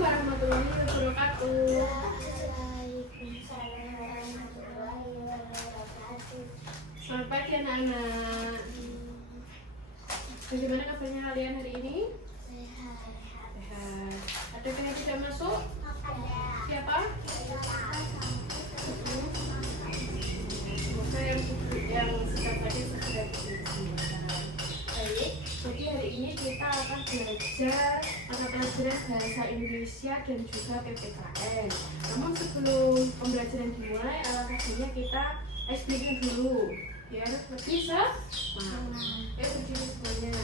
warahmatullahi wabarakatuh. Selamat pagi anak-anak. Bagaimana kabarnya kalian hari ini? Sehat. Adakah yang tidak masuk? Siapa? Semoga yang sedang tadi segera diisi. Baik, jadi hari ini kita akan belajar mata pelajaran bahasa Indonesia dan juga PPKN. Namun sebelum pembelajaran dimulai, alangkah baiknya kita explain dulu biar lebih semangat. Ya, berdiri semuanya.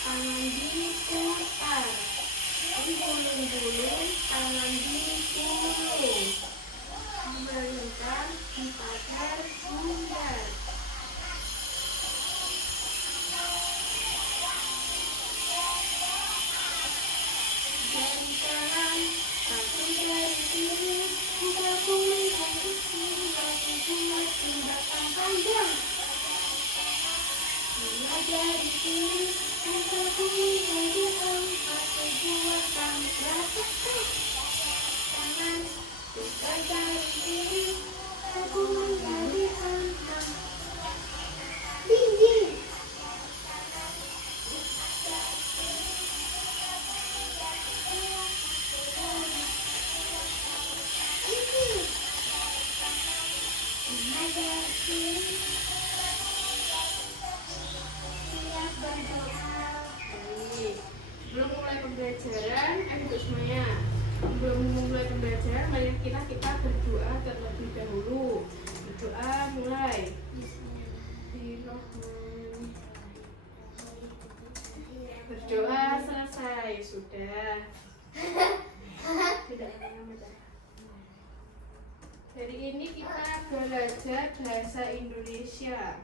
Tangan diputar, digulung-gulung, tangan dikulung, melingkar, dipagar, bundar. Jari kanan, satu jari kiri, buka kulit, satu kiri, satu bulat, batang panjang. Dua jari kiri, satu kiri, satu satu buat rambut tangan. Tiga jari kiri, satu jari kanan. Dinding. Lima jari kiri. Sebelum mulai pembelajaran, untuk semuanya. Sebelum mulai pembelajaran, mari kita berdoa terlebih dahulu. Berdoa mulai. Berdoa selesai sudah. Tidak. Hari ini kita belajar bahasa Indonesia.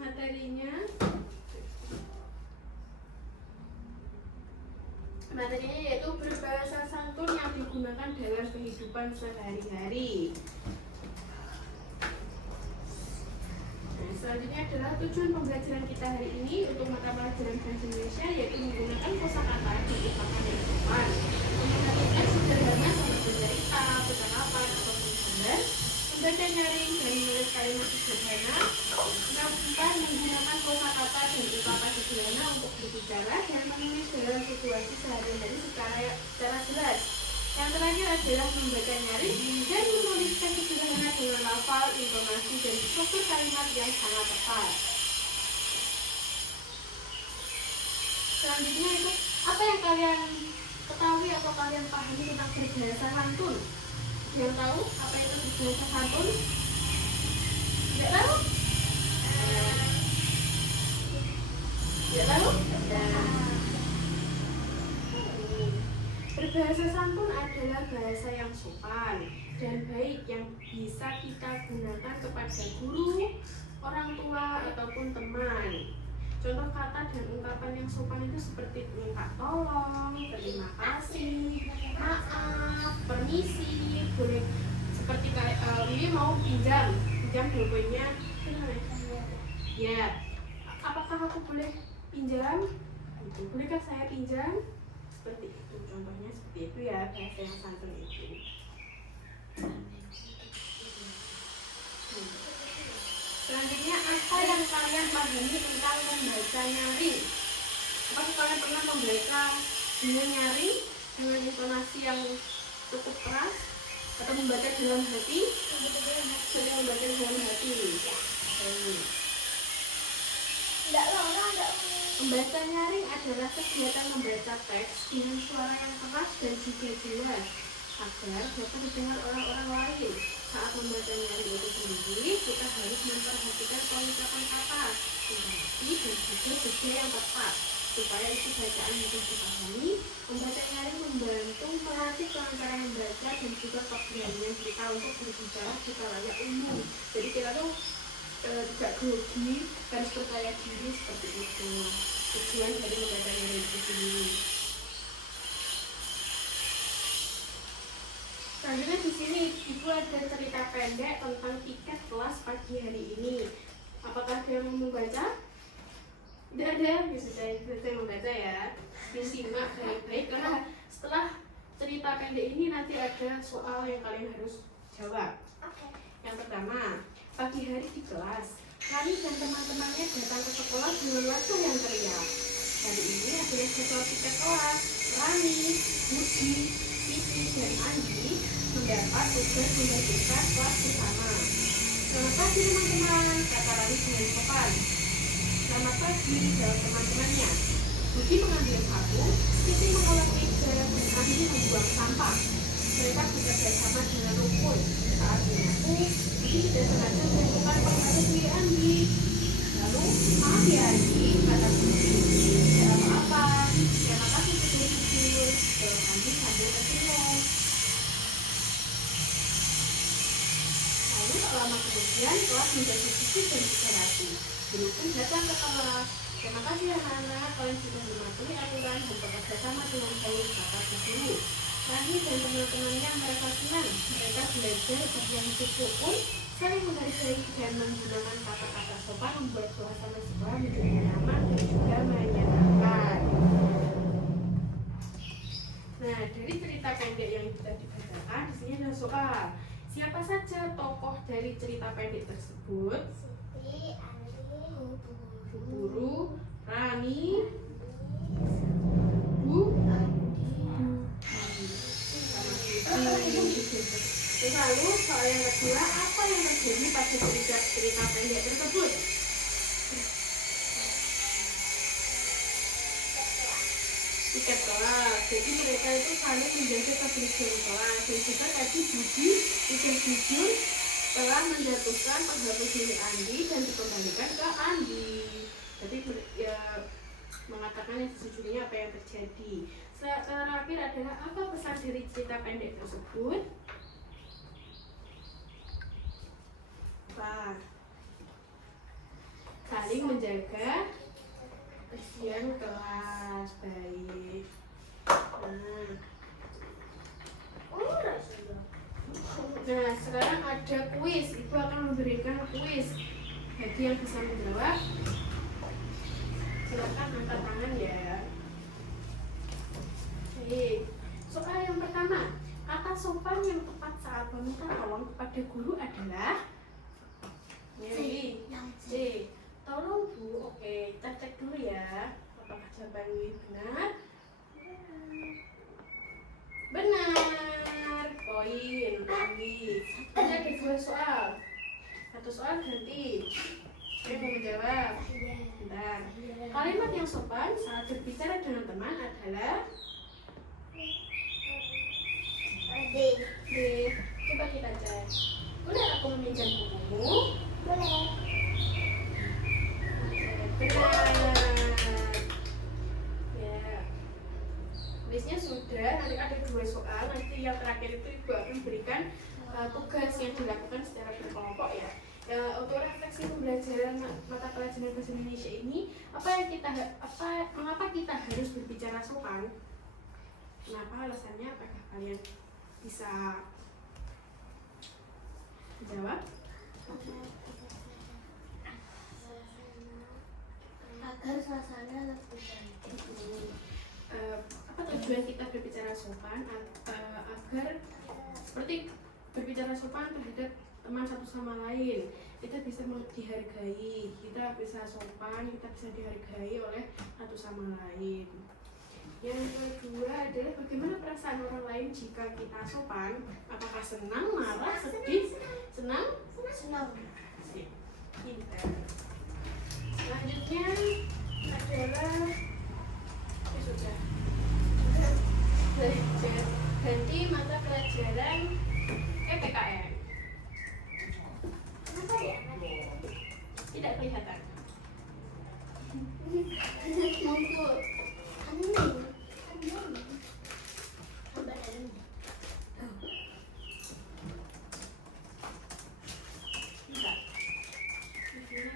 Materinya yaitu berbahasa santun yang digunakan dalam kehidupan sehari-hari. Nah, selanjutnya adalah tujuan pembelajaran kita hari ini untuk mata pelajaran bahasa Indonesia, yaitu menggunakan kosakata dan ungkapan yang sopan, memperhatikan sederhana seperti cerita, percakapan atau penggambar, membaca nyaring dan menulis kalimat sederhana, melakukan menggunakan kosakata dan ungkapan sederhana untuk berbicara dan menulis dalam situasi sehari-hari secara jelas. Yang terakhir adalah membaca nyaring dan menuliskan sederhana dengan lafal, intonasi, dan struktur kalimat yang sangat tepat. Selanjutnya itu apa yang kalian ketahui atau kalian pahami tentang berbahasa santun? Yang tahu apa itu berbahasa santun? Tidak tahu? Tidak tahu? Berbahasa santun adalah bahasa yang sopan dan baik yang bisa kita gunakan kepada guru, orang tua, ataupun teman. Contoh kata dan ungkapan yang sopan itu seperti minta tolong, terima kasih, maaf, permisi, boleh seperti kayak ini mau pinjam dompetnya, ya, apakah aku boleh pinjam? Bolehkah saya pinjam? Seperti itu, contohnya seperti itu ya, bahasa yang santun itu. Selanjutnya, apa yang kalian pahami tentang membaca nyaring? Apakah kalian pernah membaca dengan nyaring dengan intonasi yang cukup keras atau membaca dalam hati? Sering membaca dalam hati. Membaca nyaring adalah kegiatan membaca teks dengan suara yang keras dan juga jelas. agar dapat didengar orang-orang lain. Saat membaca nyaring itu sendiri, kita harus memperhatikan pengucapan kata, intonasi, dan juga jeda yang tepat. Supaya isi bacaan mudah dipahami, membaca nyaring membantu melatih kelancaran membaca dan juga keberanian kita untuk berbicara di khalayak umum. Jadi kita tuh tidak grogi, harus percaya diri seperti itu. Tujuan dari membaca nyaring itu sendiri. Selanjutnya di sini ibu ada cerita pendek tentang tiket kelas pagi hari ini. Apakah dia mau membaca? Tidak ada, ya sudah saya membaca ya. Disimak baik-baik karena setelah cerita pendek ini nanti ada soal yang kalian harus jawab. Yang pertama, pagi hari di kelas, Rani dan teman-temannya datang ke sekolah dengan wajah yang ceria. Hari ini adalah jadwal tiket kelas. Rani, Budi, Siti, dan Andi mendapat tugas membagikan kelas bersama. Selamat pagi teman-teman, kata Rani dengan sopan. Selamat pagi, jawab teman-temannya. Budi mengambil sapu, Siti mengolah meja, dan Andi membuang sampah. Mereka bekerja sama dengan rukun. Saat menyapu, Budi tidak sengaja melakukan pengaruh diri Andi. Lalu, maaf ya Andi, kata Budi. Tidak apa-apa, terima kasih sudah jujur, jawab Andi sambil tersenyum. Lalu tak lama kemudian kelas menjadi sepi dan rapi. Guru pun datang ke kelas. Terima kasih anak-anak, kalian sudah mematuhi aturan dan bekerja sama dengan baik, kata Bu Guru. Rani dan teman-temannya merasa senang. Mereka belajar bagian cukup pun saling menghargai dan menggunakan kata-kata sopan membuat suasana sekolah menjadi nyaman dan juga menyenangkan. Nah, dari cerita pendek yang kita dibacakan, di sini ada soal. Siapa saja tokoh dari cerita pendek tersebut? Siti, Andi, Bu Guru, Rani, Bu Lalu soal yang kedua, apa yang terjadi pada cerita pendek tersebut? Tiket kelas. Jadi mereka itu saling menjaga kebersihan kelas. Dan juga tadi Budi sudah jujur telah menjatuhkan penghapus milik Andi dan dikembalikan ke Andi. Jadi ya, mengatakan yang sejujurnya apa yang terjadi. Terakhir adalah apa pesan dari cerita pendek tersebut? Apa? Saling menjaga kebersihan kelas. Baik. Nah, sekarang ada kuis. Ibu akan memberikan kuis. Bagi yang bisa menjawab, silakan angkat tangan ya. Baik. Soal yang pertama, kata sopan yang tepat saat meminta tolong kepada guru adalah C. Tolong Bu. Oke, kita cek dulu ya. Apakah jawaban ini benar? Benar. Poin. Andi. Ini ada 2 soal. 1 soal ganti. Saya mau menjawab. Bentar. Kalimat yang sopan saat berbicara dengan teman adalah D. Coba kita cek. Boleh aku meminjam bukumu? boleh. Benar. Ya. Kuisnya sudah. Nanti ada 2 soal. Nanti yang terakhir itu Ibu akan berikan tugas yang dilakukan secara berkelompok ya. Untuk refleksi pembelajaran mata pelajaran bahasa Indonesia ini, mengapa kita harus berbicara sopan? Kenapa alasannya? Apakah kalian bisa jawab? Agar suasana lebih baik. Apa tujuan kita berbicara sopan? Agar seperti berbicara sopan terhadap teman satu sama lain, kita bisa dihargai, kita bisa sopan, kita bisa dihargai oleh satu sama lain. Yang kedua adalah bagaimana perasaan orang lain jika kita sopan? Apakah senang, marah, sedih? Senang? Senang. Pintar. Selanjutnya adalah sudah belajar ganti mata pelajaran PPKN. Kenapa ya? Tidak kelihatan. Monggo. Hening. Hening. Tambah hening. Enggak. Reviewnya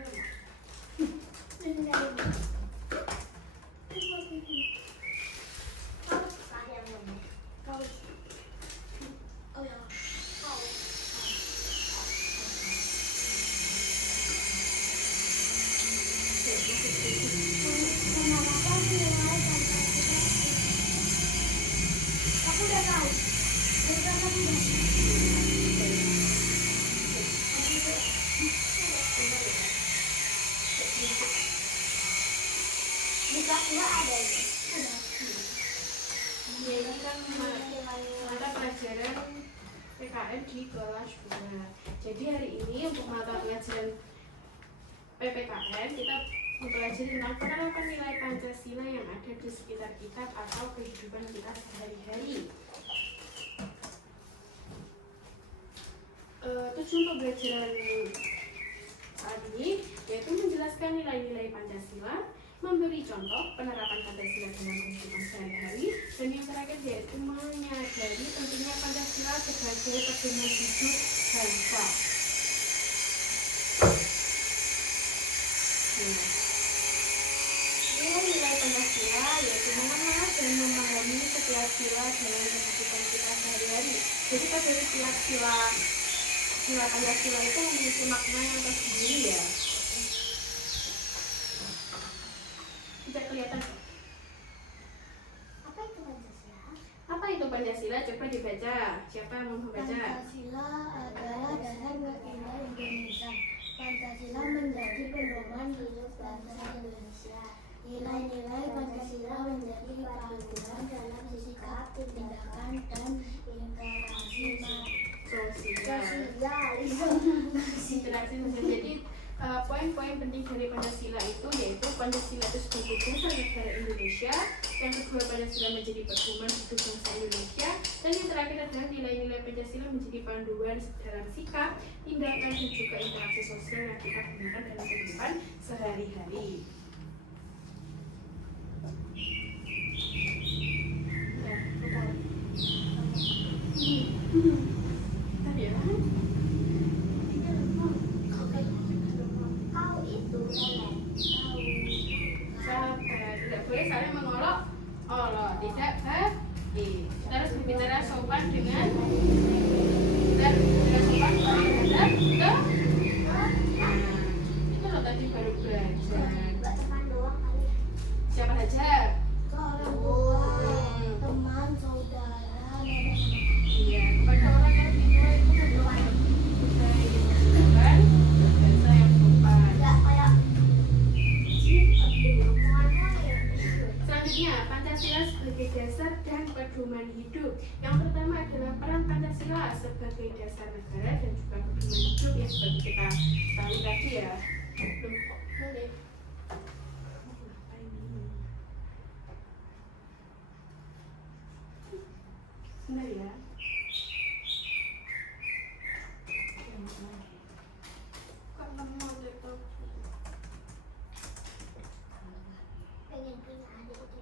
lemah. Aku udah tahu. Di kelas 2 ada ya? Ya, ini kan mata pelajaran PKN di kelas 2. Jadi hari ini untuk mata pelajaran PPKN kita mempelajari tentang penerapan nilai Pancasila yang ada di sekitar kita atau kehidupan kita sehari-hari. Tujuan pembelajaran saat ini yaitu menjelaskan nilai-nilai Pancasila, memberi contoh penerapan Pancasila dalam kehidupan sehari-hari, dan yang terakhir yaitu menyadari pentingnya Pancasila sebagai pedoman hidup bangsa. Nilai Pancasila yaitu mengenal dan memahami setiap sila dalam kehidupan kita sehari-hari. Jadi pada setiap sila Pancasila itu memiliki makna yang tersendiri ya. Tidak kelihatan. Apa itu Pancasila? Apa itu Pancasila? Coba dibaca. Siapa yang mau membaca? Pancasila adalah dasar bernilai Indonesia. Pancasila menjadi pedoman hidup bangsa Indonesia. Nilai-nilai Pancasila menjadi panduan dalam sikap, tindakan, dan interaksi Sosial. sosial. Jadi poin-poin penting dari Pancasila itu yaitu Pancasila itu sebagai dasar negara Indonesia, yang kedua Pancasila menjadi pedoman hidup bangsa Indonesia, dan yang terakhir adalah nilai-nilai Pancasila menjadi panduan dalam sikap, tindakan, dan juga interaksi sosial yang kita gunakan dalam kehidupan sehari-hari. Ya, betul. Bentar ya. Kau itu lelet. Sabar, tidak boleh saling mengolok olok, tidak baik. Kita harus berbicara sopan dengan sopan terhadap itu loh tadi baru belajar. Buat teman doang kali. Siapa saja? Ke orang tua, teman, saudara, nenek. Iya, kepada orang yang lebih tua itu berdoa budaya dimasukkan bahasa yang sopan. Enggak kayak Selanjutnya, Pancasila sebagai dasar dan pedoman hidup. Yang pertama adalah peran Pancasila sebagai dasar negara dan juga pedoman hidup yang seperti kita tahu tadi ya. Boleh. Sebentar ya. Kok lemah laptop? pengen punya adik itu.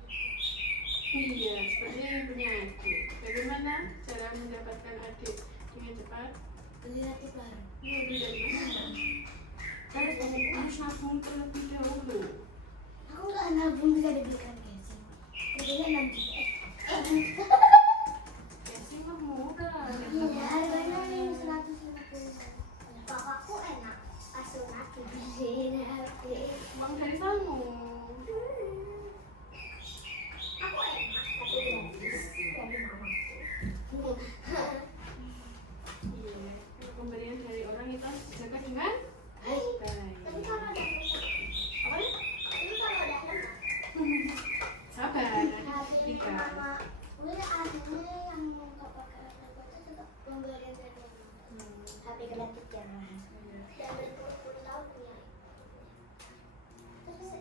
Iya, sepertinya yang punya adik. Bagaimana cara mendapatkan adik dengan cepat? Beli hati baru. Mulai dari mana? Harus nabung terlebih dahulu. Aku nggak nabung bisa dibelikan casing. Belinya nanti. Casing mah murah. Iya, harganya nih 150. Bapakku enak. Asuransi dibeliin hati. Uang dari kamu. Aku enak tapi gratis dari mamaku. Iya, kalau pemberian dari orang itu harus dijaga dengan Hai. baik. Tapi kalau ada Apa ya? tapi kalau ada Sabar. hati Tiga. mama, udah adanya yang mau pakai laptop itu tetap pemberian dari mama. HP gratis jangan. Dan berpuluh-puluh tahun punya. Terus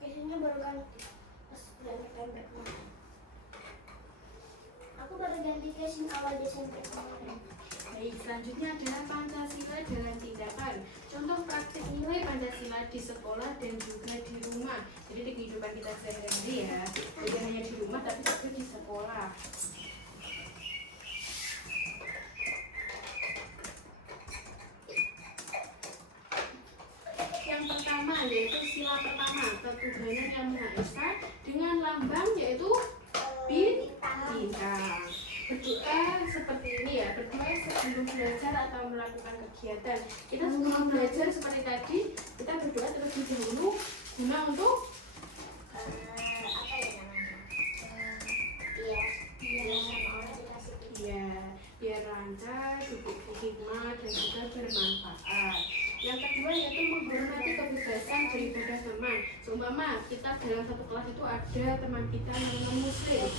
casingnya baru ganti pas lempar kemarin. Aku baru awal Desember kemarin. Baik, selanjutnya adalah Pancasila dalam tindakan. Contoh praktik nilai Pancasila di sekolah dan juga di rumah. Jadi di kehidupan kita sehari-hari ya, bukan hanya di rumah tapi juga di sekolah. Yang pertama yaitu sila pertama, ketuhanan yang Maha Esa dengan lambang yaitu bintang. Berdoa seperti ini ya, berdoa sebelum belajar atau melakukan kegiatan. Kita sebelum belajar seperti tadi, kita berdoa terlebih dahulu guna untuk Apa ya namanya? Biar sama orang dikasih ya, biar lancar, cukup hikmah dan juga bermanfaat. Yang kedua yaitu menghormati kebebasan beribadah teman. Seumpama kita dalam satu kelas itu ada teman kita yang non muslim,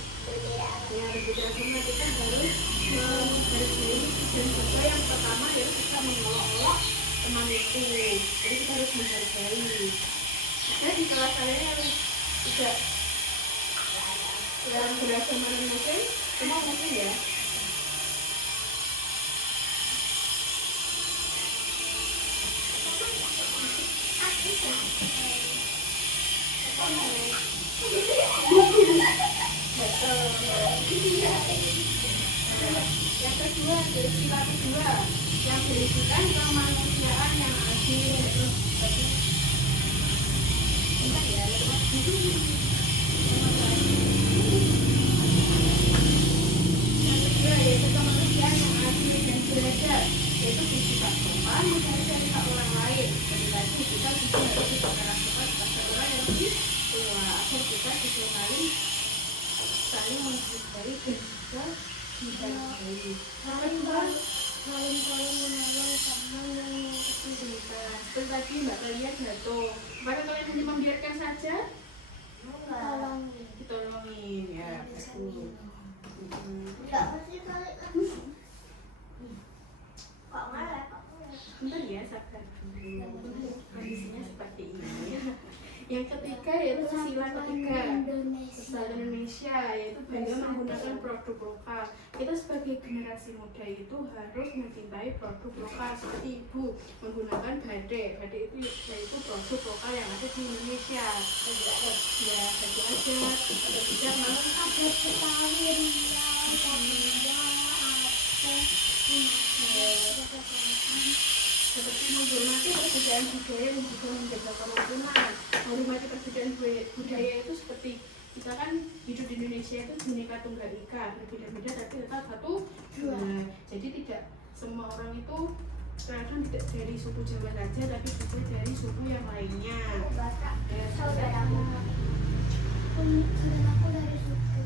ya berbeda agama, kita harus menghargai dan juga yang pertama yaitu kita mengolok-olok teman itu. Jadi kita harus menghargai. Ada di kelas saya yang tidak dalam beragama non muslim, semua muslim ya. Yang kedua dari sila kedua yang berisikan kemanusiaan yang adil. Bentar ya, yang kedua yaitu kemanusiaan yang adil dan beradab, yaitu bersifat sopan menghargai hak orang lain. Dan lagi kita juga harus diperlakukan kepada orang yang lebih tua agar kita juga saling menghargai dan juga dihargai. saling menolong sama yang kesulitan. Seperti tadi Mbak Kalian jatuh, apakah kalian hanya membiarkan saja? Ditolongin ya, betul. Enggak pasti kali kok marah kok. Bentar ya, sabar dulu. Kondisinya seperti ini. Yang ketiga yaitu sila ketiga, Persatuan Indonesia, yaitu bangga menggunakan produk lokal. Kita sebagai generasi muda itu harus mencintai produk lokal seperti ibu menggunakan batik. Batik itu yaitu produk lokal yang ada di Indonesia. Tidak ada ya baju adat atau tidak malah Ada Betawi, seperti menghormati perbedaan budaya dan juga menjaga kerukunan. Menghormati perbedaan budaya itu seperti kita kan hidup di Indonesia itu Bhinneka Tunggal Ika, berbeda-beda tapi tetap satu dua. Jadi tidak semua orang itu kadang tidak dari suku Jawa saja tapi juga dari suku yang lainnya. Batak, Ya, saudaramu. Saudaraku dari suku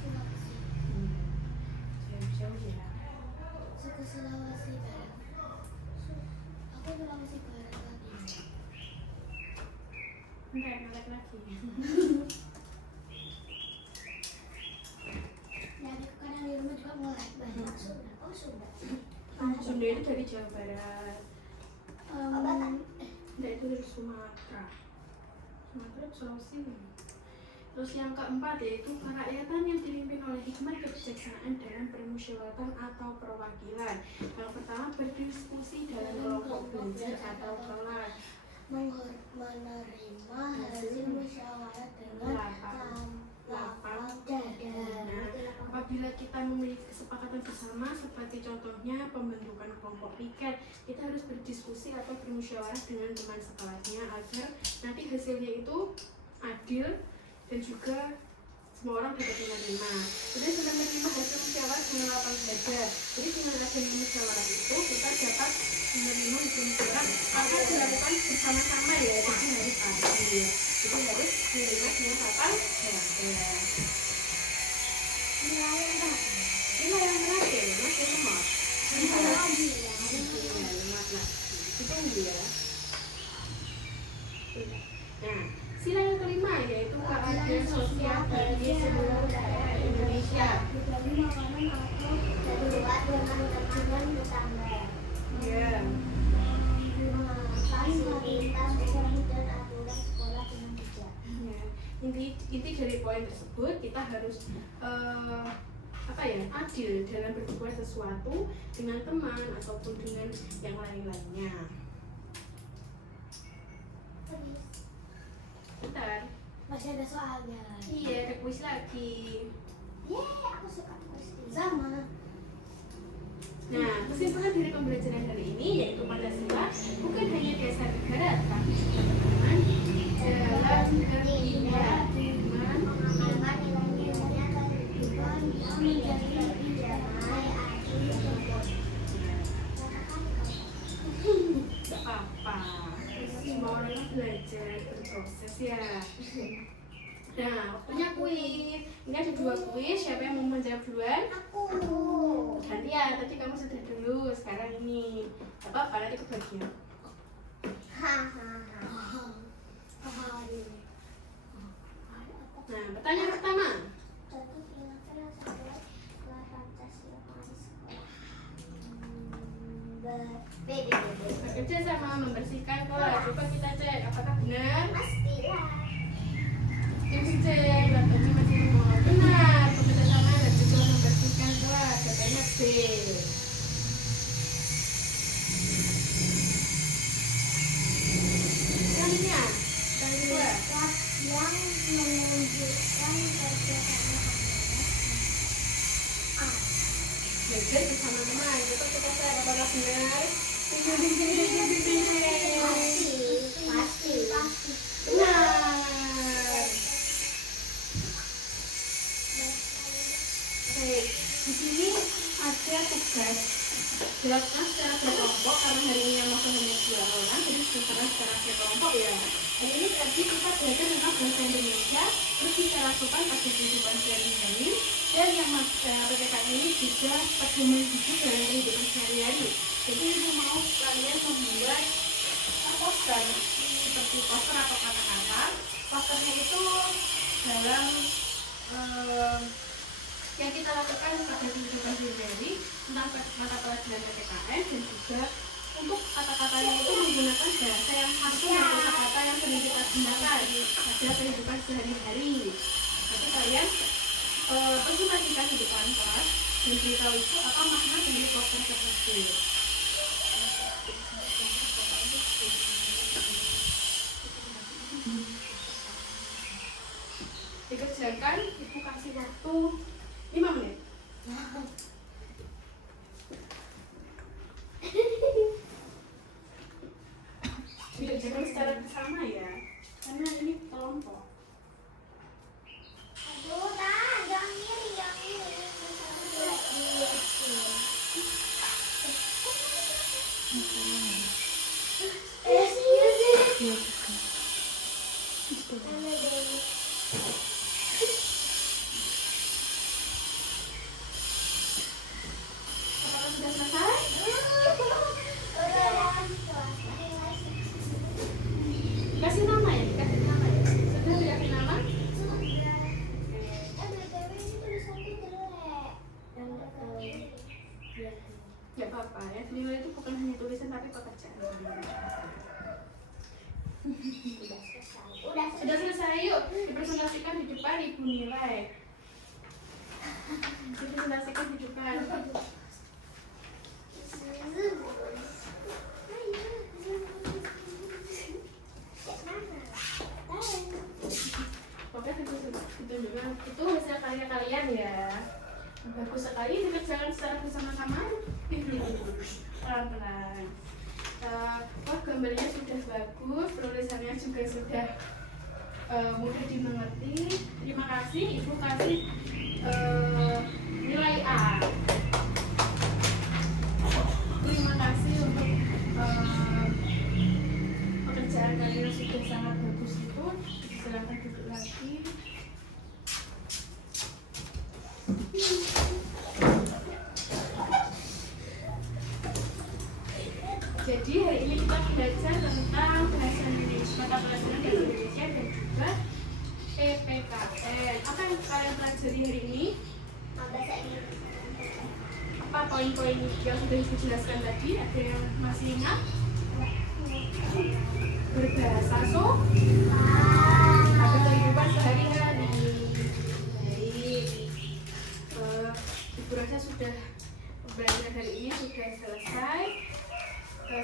Sulawesi. Jauh-jauh ya. Suku Sulawesi Barat. Aku Sulawesi Barat tadi. Enggak, ngelek lagi. Ya, karena di rumah juga mulai banyak Sunda. Oh, Sunda. Sunda itu dari Jawa Barat. Batak. Enggak, itu dari Sumatera. Sumatera, Sulawesi. Terus yang keempat yaitu kerakyatan yang dipimpin oleh hikmat kebijaksanaan dalam permusyawaratan atau perwakilan. Yang pertama berdiskusi dalam kelompok belajar atau kelas. Menerima hasil musyawarah dengan lapang dada. Apabila kita memiliki kesepakatan bersama seperti contohnya pembentukan kelompok piket, kita harus berdiskusi atau bermusyawarah dengan teman sekelasnya agar nanti hasilnya itu adil dan juga semua orang dapat menerima. Jadi sudah menerima hasil musyawarah dengan lapang dada. Jadi dengan adanya musyawarah itu kita dapat menerima hasil musyawarah agar dilakukan bersama-sama ya. Jadi harus adil. Jadi harus menerima dengan lapang dada. Nilai Ini yang terakhir, masih lemot. Itu ya. Nah, sila yang kelima yaitu keadilan sosial bagi seluruh daerah Indonesia. Berbagi makanan atau berbuat dengan tujuan bertambah. Ya. Fasilitas ekonomi dan aturan sekolah dengan bijak. Ya. Inti dari poin tersebut kita harus adil dalam berbuat sesuatu dengan teman ataupun dengan yang lain-lainnya. Bentar. Masih ada soalnya. Iya, ada kuis lagi. Aku suka kuis. Sama. Nah, kesimpulan dari pembelajaran hari ini yaitu Pancasila bukan hanya dasar negara, tapi juga pedoman dalam bernegara dengan Mengamalkan nilai-nilainya kehidupan yang menjadi lebih damai, adil, dan Gak apa-apa, semua orang kan belajar berproses ya. Nah, waktunya kuis. Ini ada 2 kuis, siapa yang mau menjawab duluan? aku. Gantian, tadi kamu sudah dulu, sekarang ini. Gak apa-apa, nanti kebagian. Nah, pertanyaan pertama. Contoh film sesuai kelas Pancasila di sekolah. B. Bekerja sama membersihkan kelas. Coba kita cek apakah benar. Pastilah. Yang dicek, bapaknya masih mau benar. Bekerja sama dan juga membersihkan kelas. Jawabannya B. Selanjutnya, yang kedua. Kelas yang menunjukkan kerjasama adalah A. Belajar bersama teman. Coba kita cek apakah benar. Pasti. Benar. Baik, di sini ada tugas jelaskan secara berkelompok karena hari ini yang masuk hanya 2 orang, jadi secara berkelompok ya. Dan ini tadi kita belajar tentang bahasa Indonesia, terus kita lakukan pada kehidupan sehari-hari, dan yang PKK ini juga pedoman hidup dalam kehidupan sehari-hari. Jadi ibu mau kalian membuat poster seperti poster atau kata-kata. Posternya itu dalam yang kita lakukan pada kehidupan sehari-hari tentang mata pelajaran PPKN, dan juga untuk kata-katanya itu menggunakan bahasa yang khas dan kata-kata yang sering kita gunakan pada kehidupan sehari-hari. Jadi kalian presentasikan di depan kelas dan beritahu itu apa makna dari poster tersebut. Dikerjakan, ibu kasih waktu 5 menit. Dikerjakan secara bersama ya, karena ini kelompok. Aduh, jangan miring. Apakah sudah selesai? Dikasih nama ya? Dikasih nama ya? Sudah dikasih nama? Ya apa-apa ya, nilai itu bukan hanya tulisan tapi pekerjaan. Sudah selesai, yuk dipresentasikan di depan ibu nilai. Dipresentasikan di depan. Oke, itu hasil karya kalian ya. Bagus sekali, dikerjakan secara bersama-sama. Pelan-pelan. Wah, gambarnya sudah bagus, tulisannya juga sudah mudah dimengerti. Terima kasih, ibu kasih nilai A. Terima kasih untuk pekerjaan kalian yang sudah sangat bagus itu. Silakan duduk lagi. Jadi hari ini kita belajar tentang bahasa Indonesia, mata pelajaran bahasa Indonesia dan juga PPKN. Apa yang kalian pelajari hari ini? Apa poin-poin yang sudah ibu jelaskan tadi? Ada yang masih ingat? Berbahasa pada kehidupan sehari-hari. Baik. Ibu rasa sudah pembelajaran hari ini sudah selesai.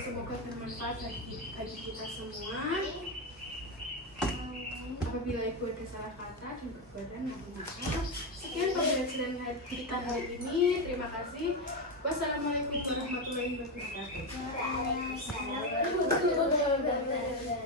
Semoga bermanfaat bagi kita semua. Apabila Ibu ada salah kata dan perbuatan, mohon maaf. Sekian pembelajaran kita hari ini. Terima kasih. Wassalamualaikum warahmatullahi wabarakatuh. Waalaikumsalam warahmatullahi wabarakatuh.